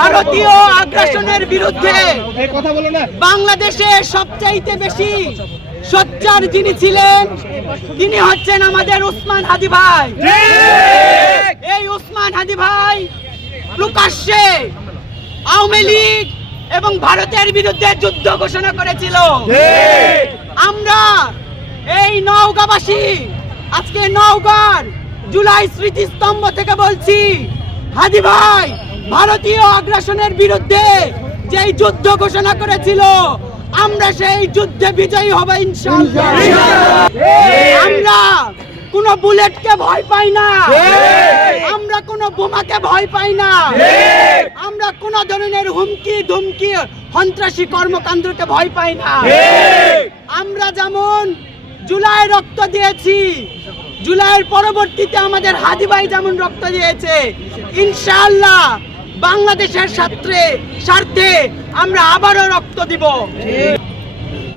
ভারতীয় আগ্রাসনের বিরুদ্ধে বাংলাদেশে সবচাইতে বেশি সোচ্চার যিনি ছিলেন তিনি হচ্ছেন আমাদের উসমান হাদি ভাই। এই উসমান হাদি ভাই প্রকাশ্যে আওয়ামী লীগ এবং ভারতের বিরুদ্ধে যুদ্ধ ঘোষণা করেছিল। আমরা এই নওগাঁবাসী আজকে নওগাঁর জুলাই স্মৃতিস্তম্ভ থেকে বলছি, হাদি ভাই ভারতীয় আগ্রাসনের বিরুদ্ধে যেই যুদ্ধ ঘোষণা করেছিল আমরা সেই যুদ্ধে বিজয়ী হব ইনশাআল্লাহ। আমরা কোন বুলেটকে ভয় পাই না, আমরা কোন বোমাকে ভয় পাই না, আমরা কোন ধরনের হুমকি ধুমকি সন্ত্রাসী কর্মকাণ্ডকে ভয় পাই না। আমরা যেমন জুলাই রক্ত দিয়েছি, জুলাইয়ের পরবর্তীতে আমাদের হাদি ভাই যেমন রক্ত দিয়েছে, ইনশাআল্লাহ বাংলাদেশের স্বার্থে আমরা আবারও রক্ত দিব।